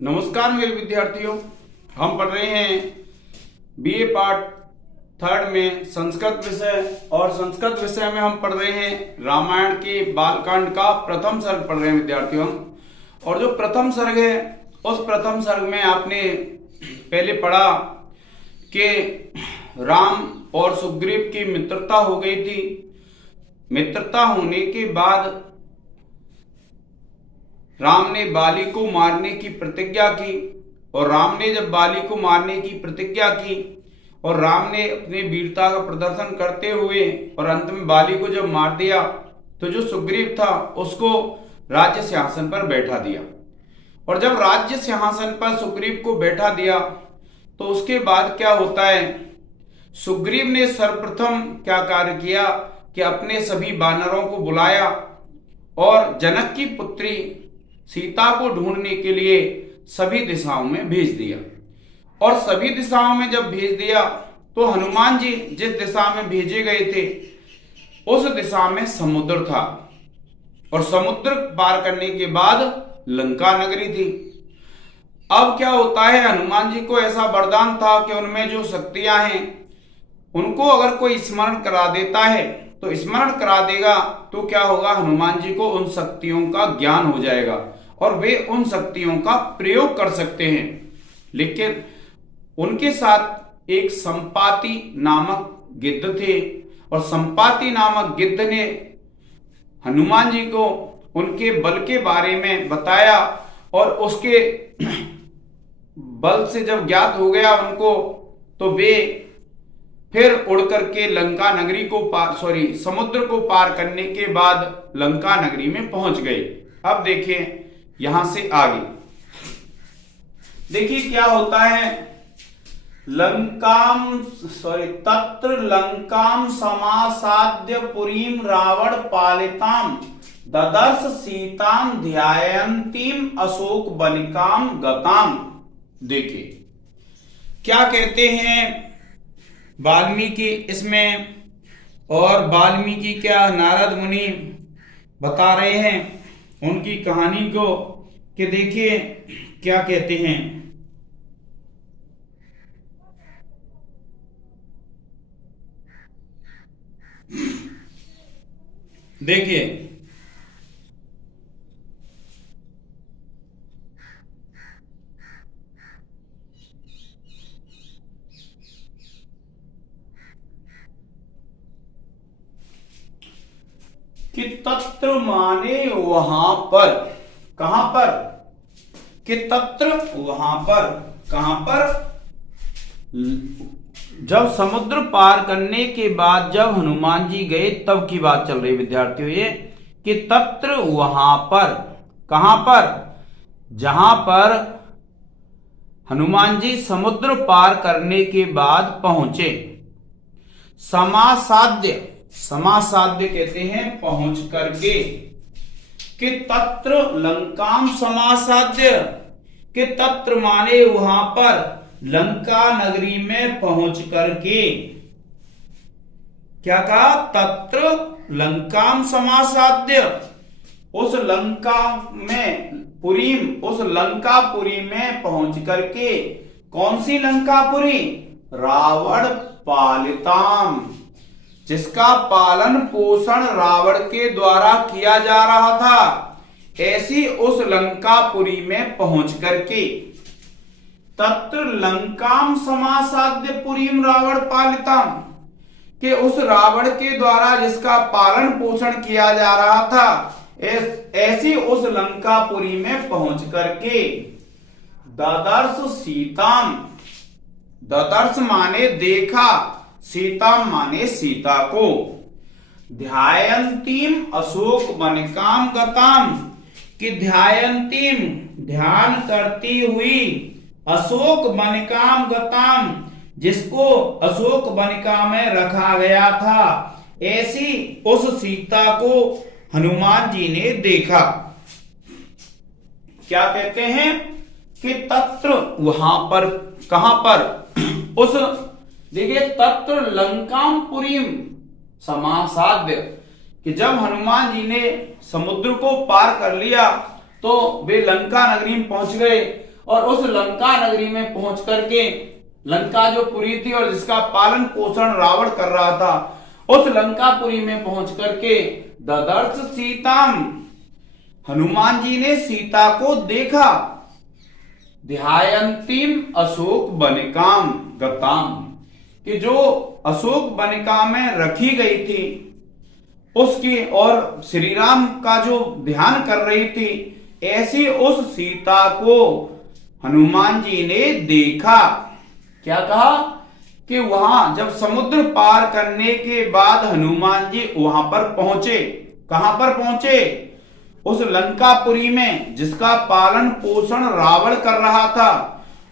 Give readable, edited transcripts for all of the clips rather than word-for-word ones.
नमस्कार मेरे विद्यार्थियों, हम पढ़ रहे हैं बीए पार्ट थर्ड में संस्कृत विषय। और संस्कृत विषय में हम पढ़ रहे हैं रामायण के बालकांड का प्रथम सर्ग पढ़ रहे हैं विद्यार्थियों। और जो प्रथम सर्ग है उस प्रथम सर्ग में आपने पहले पढ़ा कि राम और सुग्रीव की मित्रता हो गई थी। मित्रता होने के बाद राम ने बाली को मारने की प्रतिज्ञा की। और राम ने जब बाली को मारने की प्रतिज्ञा की और राम ने अपने वीरता का प्रदर्शन करते हुए और अंत में बाली को जब मार दिया तो जो सुग्रीव था उसको राज्य सिंहासन पर बैठा दिया। और जब राज्य सिंहासन पर सुग्रीव को बैठा दिया तो उसके बाद क्या होता है, सुग्रीव ने सर्वप्रथम क्या कार्य किया कि अपने सभी वानरों को बुलाया और जनक की पुत्री सीता को ढूंढने के लिए सभी दिशाओं में भेज दिया। और सभी दिशाओं में जब भेज दिया तो हनुमान जी जिस दिशा में भेजे गए थे उस दिशा में समुद्र था और समुद्र पार करने के बाद लंका नगरी थी। अब क्या होता है, हनुमान जी को ऐसा वरदान था कि उनमें जो शक्तियां हैं उनको अगर कोई स्मरण करा देता है तो स्मरण करा देगा तो क्या होगा, हनुमान जी को उन शक्तियों का ज्ञान हो जाएगा और वे उन शक्तियों का प्रयोग कर सकते हैं। लेकिन उनके साथ एक संपाति नामक गिद्ध थे और संपाति नामक गिद्ध ने हनुमान जी को उनके बल के बारे में बताया और उसके बल से जब ज्ञात हो गया उनको तो वे फिर उड़ करके लंका नगरी को समुद्र को पार करने के बाद लंका नगरी में पहुंच गए। अब देखिए यहां से आगे देखिए क्या होता है, तत्र लंकाम समासाद्य पुरीम रावण पालिताम ददर्श सीताम ध्यायन्तीम अशोक वनिकाम गताम। देखिए क्या कहते हैं वाल्मीकि इसमें, और वाल्मीकि क्या नारद मुनि बता रहे हैं उनकी कहानी को कि देखिए क्या कहते हैं। देखिए कि तत्र माने वहां पर, कहां पर, कि तत्र वहां पर, कहां पर, जब समुद्र पार करने के बाद जब हनुमान जी गए तब की बात चल रही विद्यार्थियों ये, कि तत्र वहां पर, कहां पर, जहां पर हनुमान जी समुद्र पार करने के बाद पहुंचे। समासाद्य, समासाद्य कहते हैं पहुंच करके, कि तत्र लंकाम समासाद्य, कि तत्र माने वहां पर, लंका नगरी में पहुंच करके, क्या कहा, तत्र लंकाम समासाद्य, उस लंका में पुरीम, उस लंकापुरी में पहुंच करके, कौन सी लंकापुरी, रावण पालिताम, जिसका पालन पोषण रावण के द्वारा किया जा रहा था, ऐसी उस लंकापुरी में पहुंच करके, तत्र लंकाम समासाद्य पुरीम रावण पालिताम, कि उस रावण के द्वारा जिसका पालन पोषण किया जा रहा था ऐसी उस लंकापुरी में पहुंच करके, ददर्श सीताम, ददर्श माने देखा, सीताम माने सीता को, ध्यायन्तीम अशोक वनिकाम गताम, कि ध्यायन्तीम ध्यान करती हुई, अशोक वनिकाम गताम जिसको अशोक वनिका में रखा गया था, ऐसी उस सीता को हनुमान जी ने देखा। क्या कहते हैं कि तत्र वहां पर, कहां पर, उस देखिए तत्र लंकाम पुरीम समासाद्य, कि जब हनुमान जी ने समुद्र को पार कर लिया तो वे लंका नगरी में पहुंच गए और उस लंका नगरी में पहुंच करके लंका जो पुरी थी और जिसका पालन पोषण रावण कर रहा था, उस लंकापुरी में पहुंच करके ददर्श सीताम, हनुमान जी ने सीता को देखा, ध्यायंतीम अशोक बनिकाम गताम, कि जो अशोक बनिका में रखी गई थी उसकी और श्री राम का जो ध्यान कर रही थी, ऐसी उस सीता को हनुमान जी ने देखा। क्या कहा कि वहां जब समुद्र पार करने के बाद हनुमान जी वहां पर पहुंचे। कहां पर पहुंचे? उस लंकापुरी में जिसका पालन पोषण रावण कर रहा था,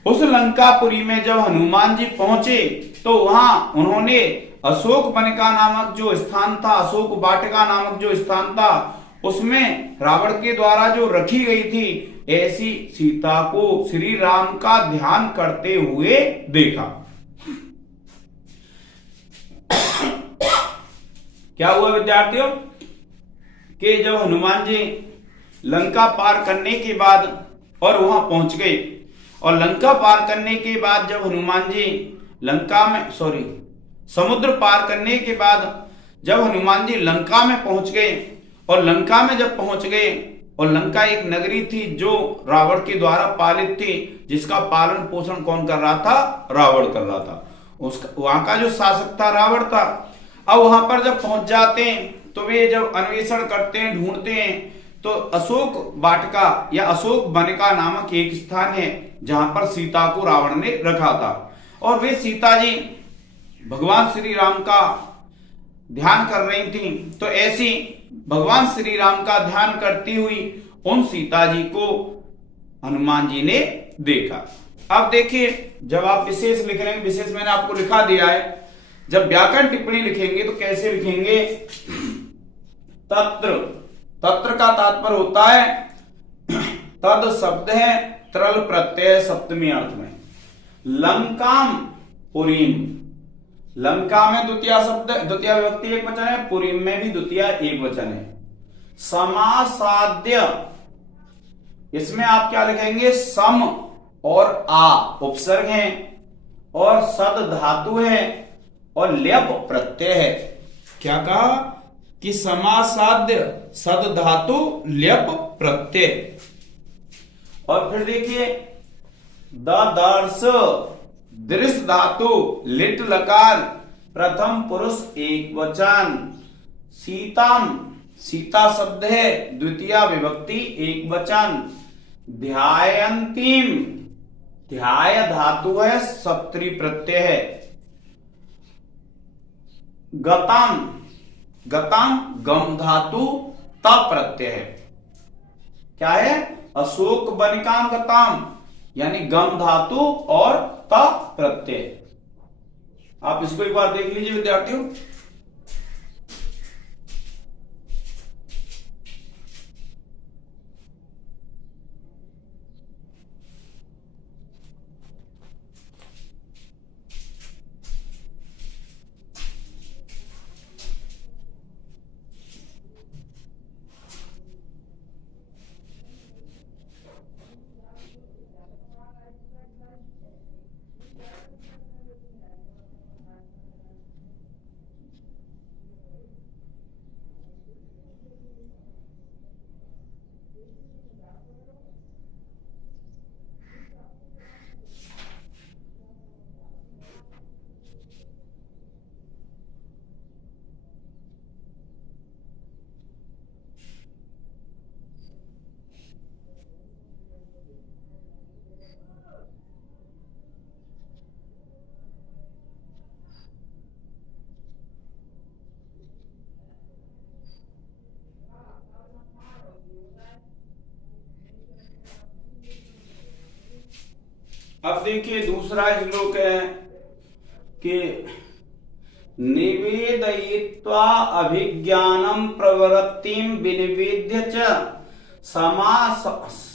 उस लंकापुरी में जब हनुमान जी पहुंचे तो वहां उन्होंने अशोक बनिका नामक जो स्थान था, अशोक वाटिका नामक जो स्थान था, उसमें रावण के द्वारा जो रखी गई थी ऐसी सीता को श्री राम का ध्यान करते हुए देखा। क्या हुआ विद्यार्थियों कि जब हनुमान जी लंका पार करने के बाद और वहां पहुंच गए, और लंका पार करने के बाद जब हनुमान जी समुद्र पार करने के बाद जब हनुमान जी लंका में पहुंच गए, और लंका में जब पहुंच गए, और लंका एक नगरी थी जो रावण के द्वारा पालित थी, जिसका पालन पोषण कौन कर रहा था? रावण कर रहा था। उसका वहां का जो शासक था रावण था। अब वहां पर जब पहुंच जाते हैं तो वे जब अन्वेषण करते हैं, ढूंढते हैं, तो अशोक वाटिका या अशोक बनिका नामक एक स्थान है जहां पर सीता को रावण ने रखा था, और वे सीता जी भगवान श्री राम का ध्यान कर रही थी। तो ऐसी भगवान श्री राम का ध्यान करती हुई उन सीता जी को हनुमान जी ने देखा। अब देखिए, जब आप विशेष लिख रहे हैं, विशेष मैंने आपको लिखा दिया है, जब व्याकरण टिप्पणी लिखेंगे तो कैसे लिखेंगे? तत्र, तत्र का तात्पर्य होता है तद शब्द है त्रल प्रत्यय सप्तमी अर्थ में। लंकाम पुरीम, लंका में द्वितीय शब्द, द्वितीय विभक्ति एक वचन है, पुरीम में भी द्वितीय एक वचन है। समासाद्य, इसमें आप क्या लिखेंगे? सम और आ उपसर्ग है, और सद धातु है, और ल्यप प्रत्यय है। क्या कहा कि समासाद्य सद धातु ल्यप प्रत्यय। और फिर देखिए दर्श, दृश्य धातु लिट लकार प्रथम पुरुष एक वचन। सीताम, सीता शब्द है द्वितीय विभक्ति एक वचन। ध्यायंतीम, ध्याय धातु है सप्तरी प्रत्यय है। गताम, गताम गम धातु त प्रत्यय है। क्या है? अशोक बनिकाम गताम, यानी गम धातु और त प्रत्यय। आप इसको एक बार देख लीजिए विद्यार्थियों। अब देखिए दूसरा श्लोक है कि निवेदयित्वा अभिज्ञानम प्रवृत्तिम विनिवेद्य च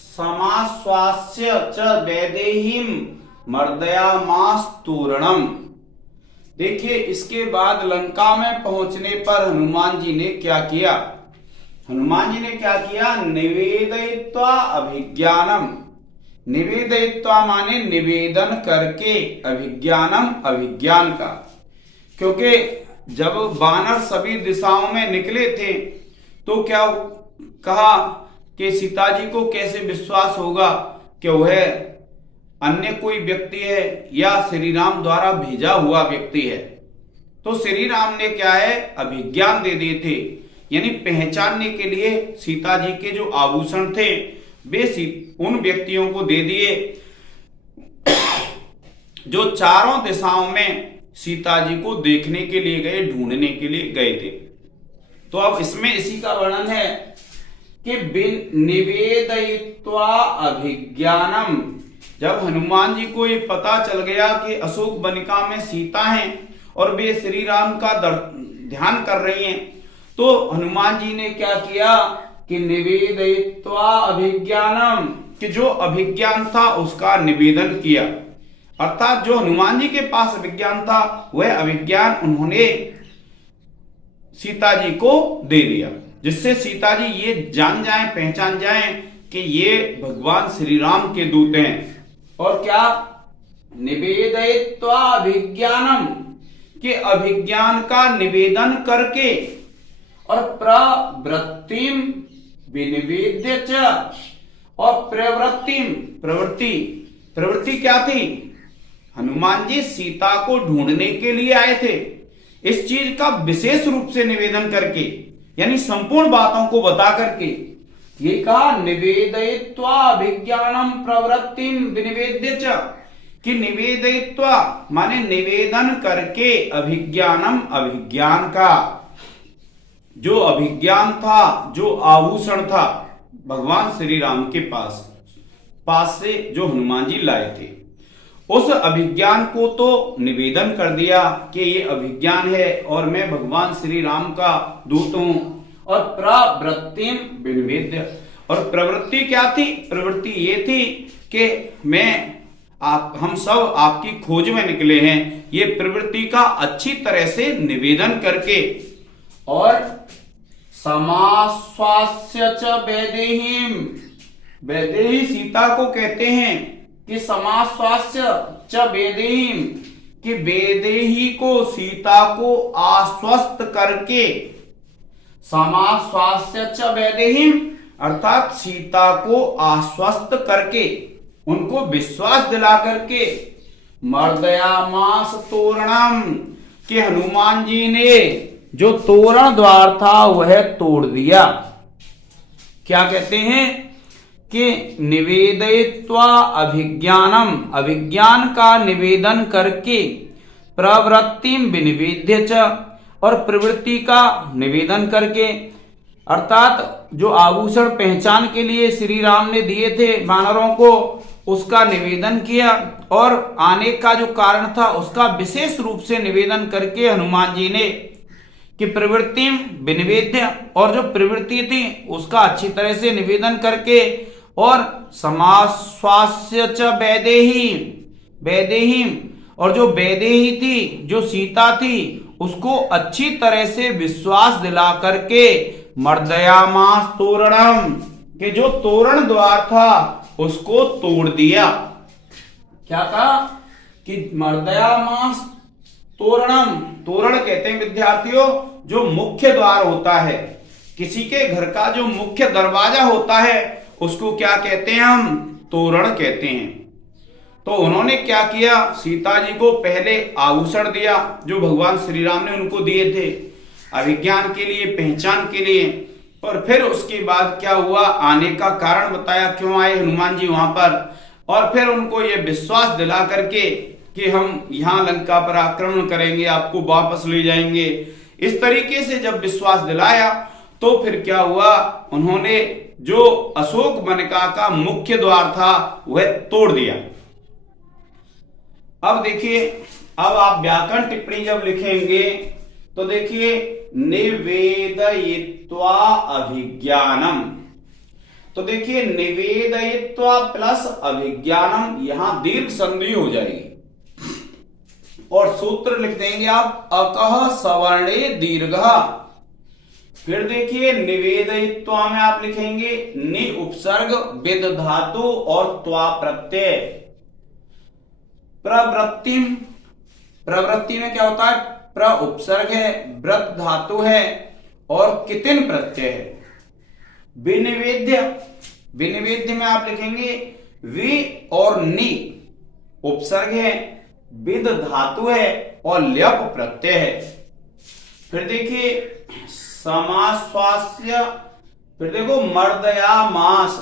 समाश्वास्य च वैदेहीम मर्दयामास्तूर्णम। देखिए इसके बाद लंका में पहुंचने पर हनुमान जी ने क्या किया? हनुमान जी ने क्या किया? निवेदयित्वा अभिज्ञानम, निवेदयित्वा माने निवेदन करके, अभिज्ञानम अभिज्ञान का। क्योंकि जब वानर सभी दिशाओं में निकले थे तो क्या कहा कि सीता जी को कैसे विश्वास होगा कि वह अन्य कोई व्यक्ति है या श्री राम द्वारा भेजा हुआ व्यक्ति है। तो श्री राम ने क्या है, अभिज्ञान दे दिए थे, यानी पहचानने के लिए सीता जी के जो आभूषण थे वे उन व्यक्तियों को दे दिए जो चारों दिशाओं में सीता जी को देखने के लिए गए, ढूंढने के लिए गए थे। तो अब इसमें इसी का वर्णन है कि निवेदयित्वा अभिज्ञानम। जब हनुमान जी को ये पता चल गया कि अशोक वनिका में सीता हैं और वे श्री राम का ध्यान कर रही हैं, तो हनुमान जी ने क्या किया कि निवेदयित्वा अभिज्ञानम, कि जो अभिज्ञान था उसका निवेदन किया। अर्थात जो हनुमान जी के पास अभिज्ञान था वह अभिज्ञान उन्होंने सीता जी को दे दिया, जिससे सीता जी ये जान जाएं, पहचान जाएं कि ये भगवान श्री राम के दूत हैं। और क्या, निवेदयित्वा अभिज्ञानम, के अभिज्ञान का निवेदन करके, और प्रवृत्तिम विनिवेद्य च, और प्रवृत्तिम, प्रवृत्ति क्या थी, हनुमान जी सीता को ढूंढने के लिए आए थे, इस चीज का विशेष रूप से निवेदन करके, यानी संपूर्ण बातों को बता करके ये कहा निवेदयित्वा अभिज्ञानम प्रवृत्तिम विनिवेद्य च, कि निवेदयित्वा माने निवेदन करके, अभिज्ञानम अभिज्ञान का, जो अभिज्ञान था, जो आभूषण था भगवान श्री राम के पास से जो हनुमान जी लाए थे, उस अभिज्ञान को तो निवेदन कर दिया कि ये अभिज्ञान है और मैं भगवान श्री राम का दूत हूं। और प्रवृत्तिम विनिवेद्य, और प्रवृत्ति क्या थी, प्रवृत्ति ये थी कि हम सब आपकी खोज में निकले हैं, ये प्रवृत्ति का अच्छी तरह से निवेदन करके। और समाश्वास्य च वैदेहीम, वैदेही सीता को कहते हैं कि समाश्वास्य च वैदेहीम, कि वैदेही को, सीता को आश्वस्त करके, समाश्वास्य च वैदेहीम अर्थात सीता को आश्वस्त करके, उनको विश्वास दिला करके, मर्दयामास तोरणम, कि हनुमान जी ने जो तोरण द्वार था वह तोड़ दिया। क्या कहते हैं कि निवेदयित्वा अभिज्ञानम, अभिज्ञान का निवेदन करके, प्रवृत्तिम विनिवेद्य च, और प्रवृत्ति का निवेदन करके, अर्थात जो आभूषण पहचान के लिए श्री राम ने दिए थे वानरों को, उसका निवेदन किया, और आने का जो कारण था उसका विशेष रूप से निवेदन करके हनुमान जी ने कि प्रवृत्ति विनिवेद्य, और जो प्रवृत्ति थी उसका अच्छी तरह से निवेदन करके, और समाश्वास्य च वैदेही, वैदेही, और जो वैदेही थी, जो सीता थी, उसको अच्छी तरह से विश्वास दिला करके, मर्दयामास तोरणम, कि जो तोरण द्वार था उसको तोड़ दिया। क्या कहा कि मर्दयामास तोरणम, तोरण कहते हैं विद्यार्थियों जो मुख्य द्वार होता है, किसी के घर का जो मुख्य दरवाजा होता है उसको क्या कहते हैं, हम तोरण कहते हैं। तो उन्होंने क्या किया, सीता जी को पहले आभूषण दिया जो भगवान श्री राम ने उनको दिए थे अभिज्ञान के लिए, पहचान के लिए, और फिर उसके बाद क्या हुआ, आने का कारण बताया क्यों आए हनुमान जी वहां पर, और फिर उनको ये विश्वास दिला करके कि हम यहाँ लंका पर आक्रमण करेंगे, आपको वापस ले जाएंगे। इस तरीके से जब विश्वास दिलाया तो फिर क्या हुआ, उन्होंने जो अशोक वनिका का मुख्य द्वार था वह तोड़ दिया। अब देखिए, अब आप व्याकरण टिप्पणी जब लिखेंगे तो देखिए निवेदयित्वा अभिज्ञानम, तो देखिए निवेदयित्वा प्लस अभिज्ञानम, यहां दीर्घ संधि हो जाएगी और सूत्र लिख देंगे आप, अकः सवर्णे दीर्घ, फिर देखिए निवेदयित्वा में आप लिखेंगे नि उपसर्ग विद धातु और त्वा प्रत्यय। प्रवृत्ति, प्रवृत्ति में क्या होता है, प्र उपसर्ग है, व्रत धातु है और कितिन प्रत्यय है। विनिवेद्य, विनिवेद्य में आप लिखेंगे वि और नि उपसर्ग है, विद धातु है और ल्यप प्रत्यय है। फिर देखिए समाश्वास्य, फिर देखो मर्दयामास,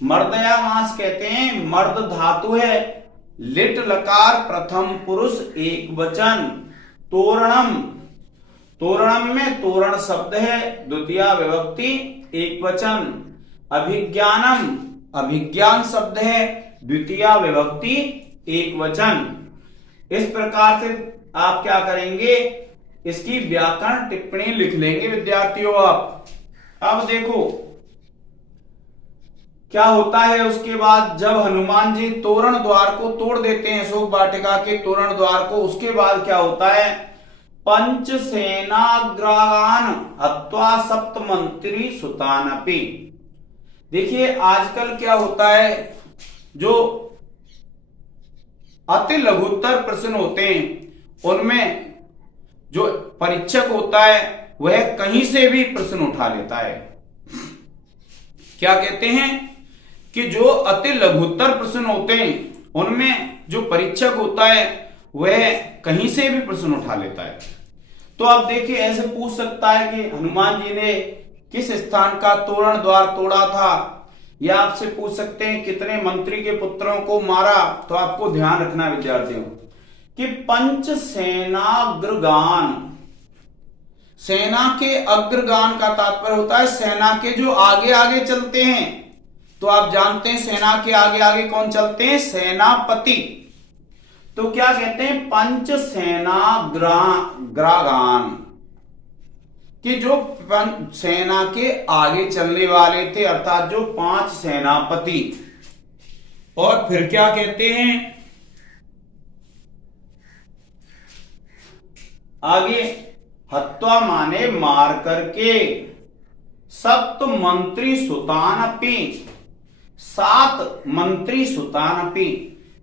मर्दयामास कहते हैं, मर्द धातु है, लिट लकार प्रथम पुरुष एक वचन। तोरणम, तोरणम में तोरण शब्द है, द्वितीय विभक्ति एक वचन। अभिज्ञानम, अभिज्ञान शब्द है, द्वितीय विभक्ति एक वचन। इस प्रकार से आप क्या करेंगे, इसकी व्याकरण टिप्पणी लिख लेंगे विद्यार्थियों आप। अब देखो क्या होता है उसके बाद, जब हनुमान जी तोरण द्वार को तोड़ देते हैं, अशोक वाटिका के तोरण द्वार को, उसके बाद क्या होता है, पंच सेनाग्रान हत्वा सप्त मंत्री सुतानपि। देखिए आजकल क्या होता है, जो अति लघुत्तर प्रश्न होते हैं उनमें जो परीक्षक होता है वह कहीं से भी प्रश्न उठा लेता है। क्या कहते हैं कि जो अति लघुत्तर प्रश्न होते हैं उनमें जो परीक्षक होता है वह कहीं से भी प्रश्न उठा लेता है। तो आप देखिए ऐसे पूछ सकता है कि हनुमान जी ने किस स्थान का तोरण द्वार तोड़ा था, या आपसे पूछ सकते हैं कितने मंत्री के पुत्रों को मारा। तो आपको ध्यान रखना विद्यार्थियों कि पंच सेनाग्रगान, सेना के अग्रगान का तात्पर्य होता है सेना के जो आगे आगे चलते हैं। तो आप जानते हैं सेना के आगे आगे कौन चलते हैं, सेनापति। तो क्या कहते हैं, पंच सेनाग्रगान, कि जो सेना के आगे चलने वाले थे, अर्थात जो 5 सेनापति। और फिर क्या कहते हैं आगे, हत्वा माने मार करके, सप्त मंत्री सुतानपि, 7 मंत्री सुतानपि,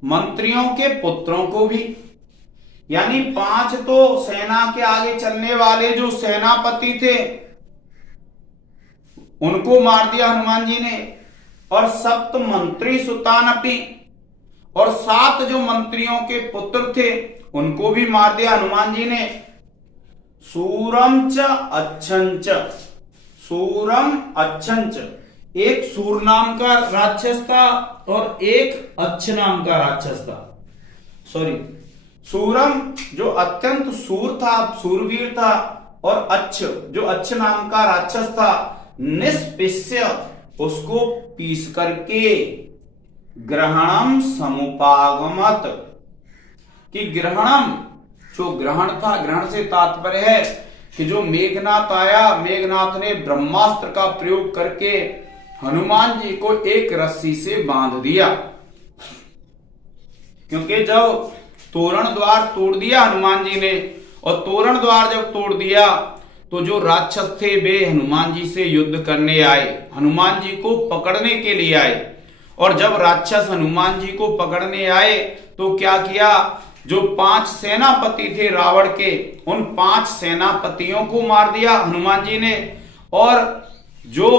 मंत्रियों के पुत्रों को भी। यानी 5 तो सेना के आगे चलने वाले जो सेनापति थे उनको मार दिया हनुमान जी ने, और सप्त मंत्री सुतानपि, और 7 जो मंत्रियों के पुत्र थे उनको भी मार दिया हनुमान जी ने। सूरम च अच्छंच, सूरम अच्छंच, एक सूर नाम का राक्षस था और एक अच्छ नाम का राक्षस था। सॉरी, सूरम जो अत्यंत सूर था, सूरवीर था, और अच्छ जो अच्छ नाम का राक्षस था, निष्पिष्य उसको पीस करके, ग्रहणम समुपागमत, कि ग्रहणम जो ग्रहण था, ग्रहण से तात्पर्य है कि जो मेघनाथ आया, मेघनाथ ने ब्रह्मास्त्र का प्रयोग करके हनुमान जी को एक रस्सी से बांध दिया। क्योंकि जब तोरण द्वार तोड़ दिया हनुमान जी ने, और तोरण द्वार जब तोड़ दिया तो जो राक्षस थे वे हनुमान जी से युद्ध करने आए, हनुमान जी को पकड़ने के लिए आए। और जब राक्षस हनुमान जी को पकड़ने आए तो क्या किया, जो 5 सेनापति थे रावण के, उन 5 सेनापतियों को मार दिया हनुमान जी ने, और जो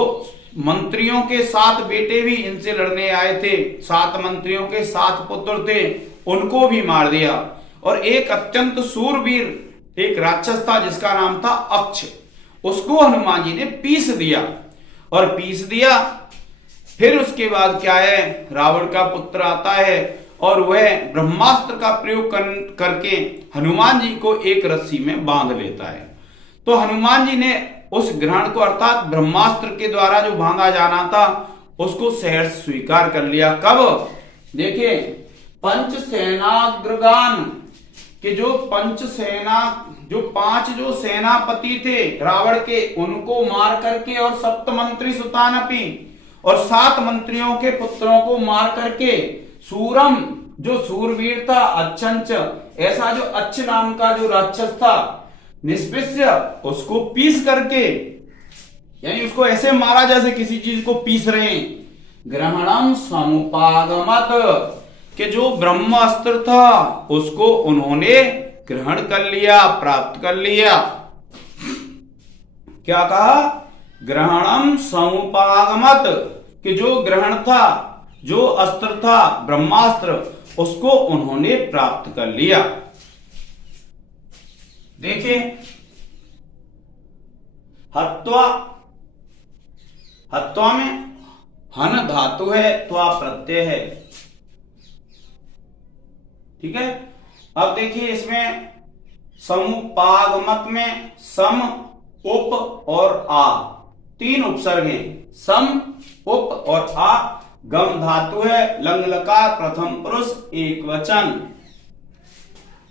मंत्रियों के 7 बेटे भी इनसे लड़ने आए थे, 7 मंत्रियों के 7 पुत्र थे, उनको भी मार दिया। और एक अत्यंत सूरवीर एक राक्षस था जिसका नाम था अक्ष, उसको हनुमान जी ने पीस दिया, और पीस दिया। फिर उसके बाद क्या है, रावण का पुत्र आता है और वह ब्रह्मास्त्र का प्रयोग करके हनुमान जी को एक रस्सी में बांध लेता है। तो हनुमान जी ने उस ग्रहण को, अर्थात ब्रह्मास्त्र के द्वारा जो बांधा जाना था, उसको सहर्ष स्वीकार कर लिया। कब, देखिए पंच सेनाग्रगान के जो पंच सेना, जो 5 जो सेनापति थे रावण के, उनको मार करके, और सप्त मंत्री सुतानपि, और 7 मंत्रियों के पुत्रों को मार करके, सूरम जो सूरवीर था, अच्छंच ऐसा जो अच्छ नाम का जो राक्षस था, निष्पिष्य उसको पीस करके, यानी उसको ऐसे मारा जैसे किसी चीज को पीस रहे हैं। ग्रहणम समुपागमत, कि जो ब्रह्मास्त्र था उसको उन्होंने ग्रहण कर लिया, प्राप्त कर लिया। क्या कहा? ग्रहणम समुपागमत, कि जो ग्रहण था, जो अस्त्र था ब्रह्मास्त्र, उसको उन्होंने प्राप्त कर लिया। देखिए, हत्वा, हत्वा में हन धातु है, त्वा प्रत्यय है। ठीक है। अब देखिए इसमें समुपागमत में सम, उप और आ, तीन उपसर्ग हैं। सम, उप और आ। गम धातु है, लंग लकार प्रथम पुरुष एक वचन।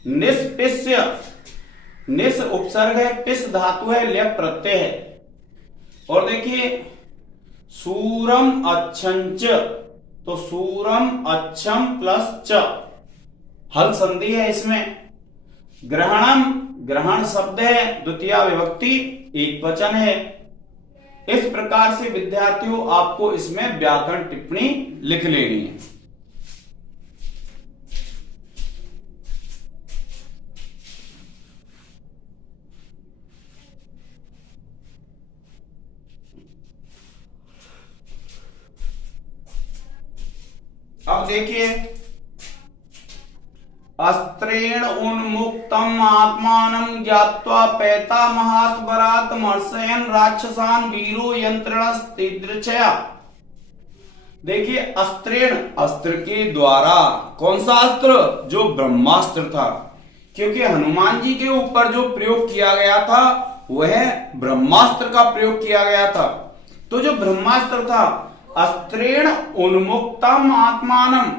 निष्पिष्य, निस उपसर्ग है, पिस धातु है, ल्यप प्रत्यय है। और देखिए सूरम अच्छंच, तो सूरम अच्छम प्लस च, हल संधि है इसमें। ग्रहणम, ग्रहण शब्द है, द्वितीया विभक्ति एक वचन है। इस प्रकार से विद्यार्थियों आपको इसमें व्याकरण टिप्पणी लिख लेनी है। अब देखिए, अस्त्रेण उन्मुक्तम आत्मानं ज्ञात्वा पैतामहात् वरात् मर्शयन् राक्षसान् वीरो यंत्रणस्तिदृच्छया। देखिए, अस्त्रेण, अस्त्र के द्वारा, कौन सा अस्त्र? जो ब्रह्मास्त्र था, क्योंकि हनुमान जी के ऊपर जो प्रयोग किया गया था वह ब्रह्मास्त्र का प्रयोग किया गया था। तो जो ब्रह्मास्त्र था, अस्त्रेण उन्मुक्तम आत्मानं,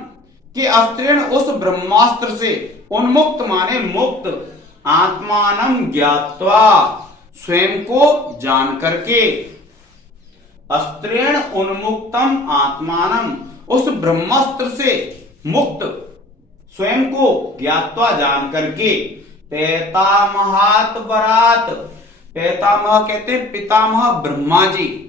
कि अस्त्रेण उस ब्रह्मास्त्र से, उन्मुक्त माने मुक्त, आत्मानं ज्ञात्वा स्वयं को जान करके, अस्त्रेण उन्मुक्तम आत्मानं, उस ब्रह्मास्त्र से मुक्त स्वयं को ज्ञात्वा जान करके, पैतामहात् वरात्, पैतामह कहते हैं पितामह ब्रह्मा जी,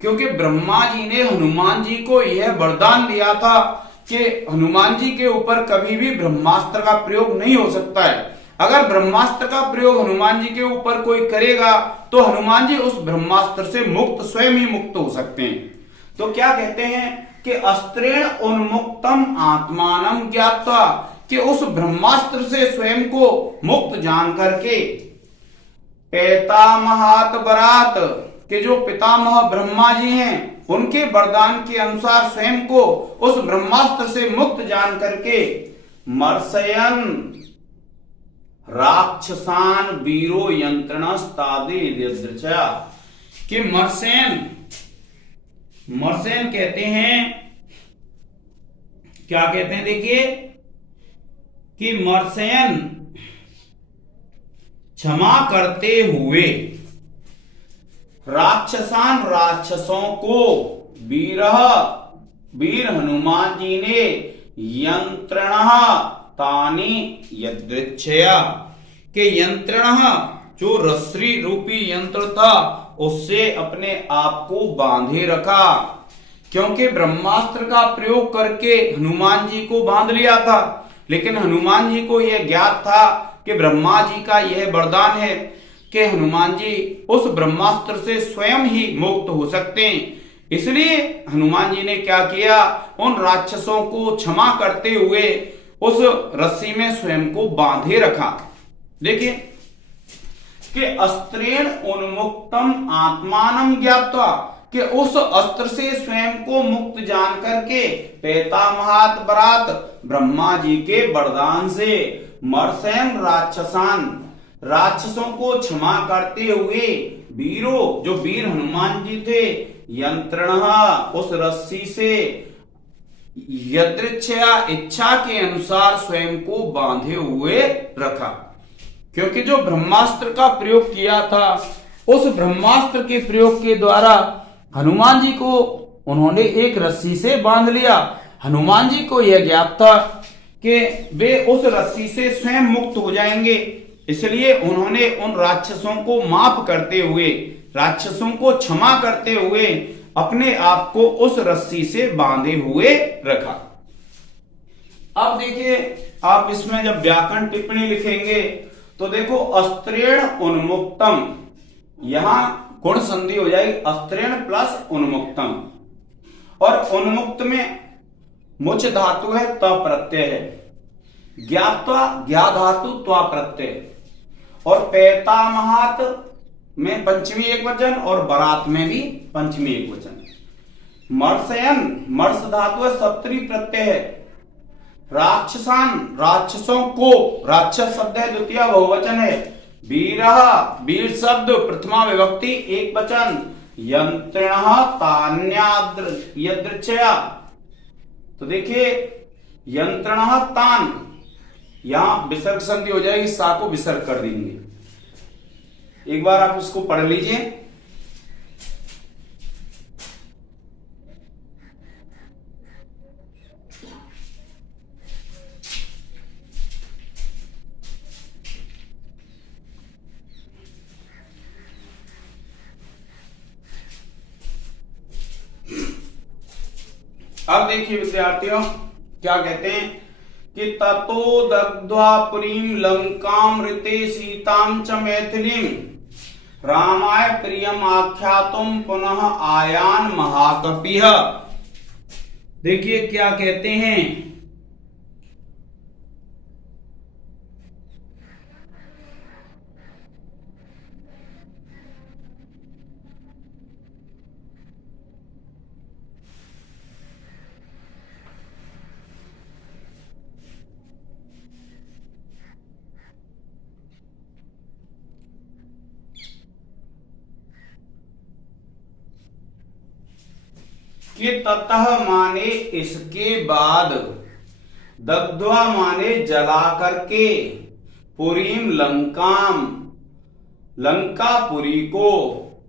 क्योंकि ब्रह्मा जी ने हनुमान जी को यह वरदान दिया था कि हनुमान जी के ऊपर कभी भी ब्रह्मास्त्र का प्रयोग नहीं हो सकता है। अगर ब्रह्मास्त्र का प्रयोग हनुमान जी के ऊपर कोई करेगा तो हनुमान जी उस ब्रह्मास्त्र से मुक्त, स्वयं ही मुक्त हो सकते हैं। तो क्या कहते हैं कि अस्त्रेण उन्मुक्तम आत्मानं ज्ञात्वा, कि उस ब्रह्मास्त्र से स्वयं को मुक्त जान करके, पैतामहात् वरात्, कि जो पितामह ब्रह्मा जी हैं उनके वरदान के अनुसार स्वयं को उस ब्रह्मास्त्र से मुक्त जान करके, मर्शयन् राक्षसान् वीरो यंत्रणस्तादिदृच्छया, कि मर्शयन्, मर्शयन् कहते हैं, क्या कहते हैं? देखिए कि मर्शयन् क्षमा करते हुए, राक्षसान राक्षसों को, वीर हनुमान जी ने, यंत्रणः तानि यदृच्छया, के यंत्रणः जो रस्सी रूपी यंत्र था उससे अपने आप को बांधे रखा, क्योंकि ब्रह्मास्त्र का प्रयोग करके हनुमान जी को बांध लिया था, लेकिन हनुमान जी को यह ज्ञात था कि ब्रह्मा जी का यह वरदान है कि हनुमान जी उस ब्रह्मास्त्र से स्वयं ही मुक्त हो सकते हैं। इसलिए हनुमान जी ने क्या किया? उन राक्षसों को क्षमा करते हुए उस रस्सी में स्वयं को बांधे रखा। देखिए कि अस्त्रेण उन्मुक्तम आत्मानं ज्ञात्वा, कि उस अस्त्र से स्वयं को मुक्त जान करके, पैतामहात् वरात्, ब्रह्मा जी के वरदान से, मर्शयन् राक्षसान्, राक्षसों को क्षमा करते हुए, वीरो जो वीर हनुमान जी थे, यंत्रणः उस रस्सी से, यदृच्छया इच्छा के अनुसार स्वयं को बांधे हुए रखा, क्योंकि जो ब्रह्मास्त्र का प्रयोग किया था उस ब्रह्मास्त्र के प्रयोग के द्वारा हनुमान जी को उन्होंने एक रस्सी से बांध लिया। हनुमान जी को यह ज्ञात था कि वे उस रस्सी से स्वयं मुक्त हो जाएंगे, इसलिए उन्होंने उन राक्षसों को माफ करते हुए, राक्षसों को क्षमा करते हुए अपने आप को उस रस्सी से बांधे हुए रखा। अब देखिए, आप इसमें जब व्याकरण टिप्पणी लिखेंगे तो देखो, अस्त्रेण उन्मुक्तम, यहां गुण संधि हो जाएगी अस्त्रेण प्लस उन्मुक्तम, और उन्मुक्त में मुच धातु है, त प्रत्यय है, ज्ञात्वा ज्ञा धातु त्वा प्रत्यय, और पैतामहात में पंचमी एक वचन और बरात में भी पंचमी एक वचन। मर्सयन मर्स धातु है, सप्तमी प्रत्यय है। राक्षसान राक्षसों को, राक्षस शब्द है द्वितीय बहुवचन है। वीरः वीर शब्द प्रथमा विभक्ति एक वचन। यंत्रणः तान्याद्र यदृच्छया, तो देखिए यंत्रणः तान, यहां विसर्ग संधि हो जाएगी, सा को विसर्ग कर देंगे। एक बार आप इसको पढ़ लीजिए। अब देखिए विद्यार्थियों, क्या कहते हैं कि ततो दग्ध्वा पुरीं लंकां ऋते सीतां च मैथिलीं रामाय प्रियम आख्यातुम पुनः आयान महाकपिः। देखिए क्या कहते हैं, कि ततः माने इसके बाद, दग्ध्वा माने जला करके, पुरीम लंकाम लंकापुरी को,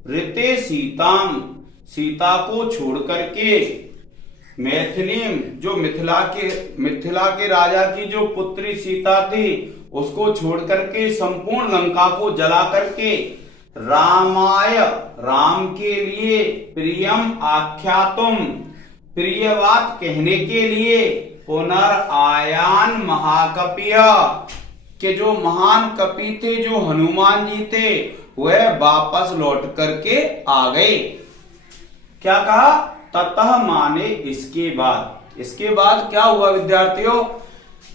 ऋते सीताम सीता को छोड़ करके, मैथिलीम जो मिथिला के राजा की जो पुत्री सीता थी उसको छोड़ करके, संपूर्ण लंका को जला करके, रामाय राम के लिए, प्रियम आख्यातुम प्रिय बात कहने के लिए, पुनर्आयान महाकपिय के जो महान कपि थे, जो हनुमान जी थे, वह वापस लौट करके आ गए। क्या कहा, ततः माने इसके बाद। इसके बाद क्या हुआ विद्यार्थियों,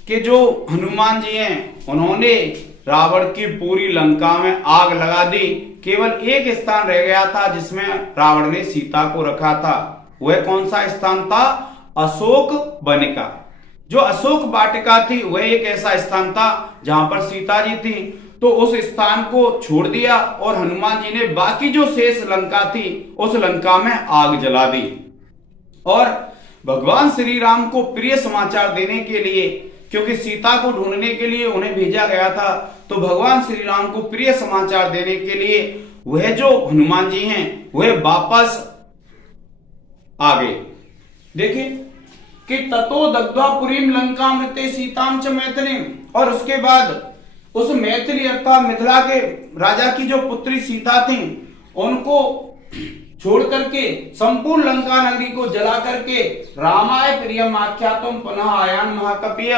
कि जो हनुमान जी हैं उन्होंने रावण की पूरी लंका में आग लगा दी। केवल एक स्थान रह गया था जिसमें रावण ने सीता को रखा था। वह कौन सा स्थान था, अशोक बनिका। जो अशोक वाटिका थी वह एक ऐसा स्थान था जहां पर सीता जी थी। तो उस स्थान को छोड़ दिया और हनुमान जी ने बाकी जो शेष लंका थी उस लंका में आग जला दी। और भगवान श्री राम को प्रिय समाचार देने के लिए, क्योंकि सीता को ढूंढने के लिए उन्हें भेजा गया था, तो भगवान श्री राम को प्रिय समाचार देने के लिए वह जो हनुमान जी हैं वह वापस आ गए। देखिए कि ततो दग्ध्वा पुरीं लंकां ऋते सीतां च मैथिलीं, और उसके बाद उस मैथिली अर्थात मिथिला के राजा की जो पुत्री सीता थी उनको छोड़ करके संपूर्ण लंका नगरी को जला करके, रामाय प्रियम आख्यातुम पुनः आयान महाकपिय,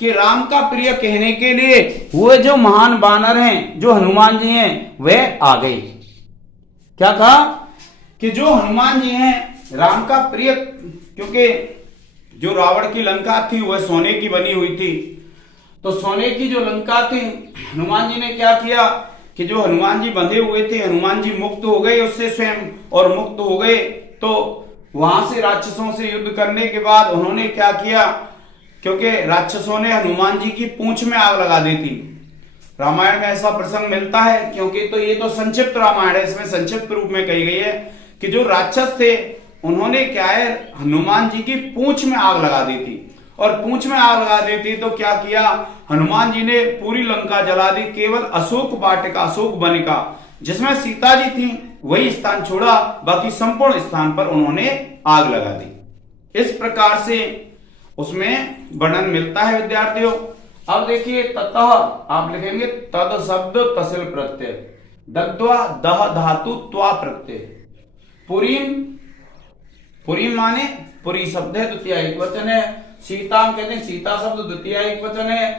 कि राम का प्रिय कहने के लिए वो जो महान बानर हैं, जो हनुमान जी हैं, वे आ गए। क्या कहा कि जो हनुमान जी हैं राम का प्रिय, क्योंकि जो रावण की लंका थी वह सोने की बनी हुई थी, तो सोने की जो लंका थी, हनुमान जी ने क्या किया कि जो हनुमान जी बंधे हुए थे, हनुमान जी मुक्त हो गए उससे स्वयं, और मुक्त हो गए तो वहां से राक्षसों से युद्ध करने के बाद उन्होंने क्या किया, क्योंकि राक्षसों ने हनुमान जी की पूंछ में आग लगा दी थी। रामायण में ऐसा प्रसंग मिलता है, क्योंकि तो ये तो संक्षिप्त रामायण है, इसमें संक्षिप्त रूप में कही गई है कि जो राक्षस थे उन्होंने क्या है, हनुमान जी की पूंछ में आग लगा दी थी। और पूंछ में आग लगा दी थी तो क्या किया, हनुमान जी ने पूरी लंका जला दी। केवल अशोक वाटिका, अशोक बनिका जिसमें सीता जी थी वही स्थान छोड़ा, बाकी संपूर्ण स्थान पर उन्होंने आग लगा दी। इस प्रकार से उसमें वर्णन मिलता है विद्यार्थियों। अब देखिए ततः आप लिखेंगे तद शब्द तसिल प्रत्यय, दग्ध्वा दह धातु त्वा प्रत्यय, पुरीम, पुरीम माने पुरी शब्द है द्वितीय एक वचन है, सीताम कहते हैं सीता शब्द द्वितीय एक वचन है,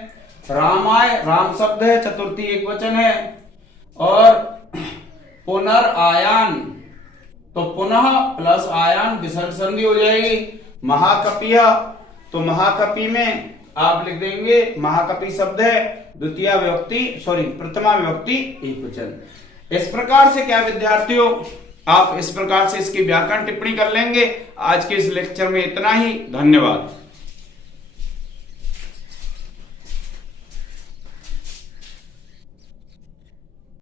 रामाय राम शब्द है चतुर्थी एक वचन है, और पुनर्आयान तो पुनः प्लस आयान विसर्ग संधि हो जाएगी, महाकपिय तो महाकपि में आप लिख देंगे महाकपि शब्द है द्वितीय विभक्ति प्रथमा विभक्ति एक वचन। इस प्रकार से क्या विद्यार्थियों आप इस प्रकार से इसकी व्याकरण टिप्पणी कर लेंगे। आज के इस लेक्चर में इतना ही, धन्यवाद।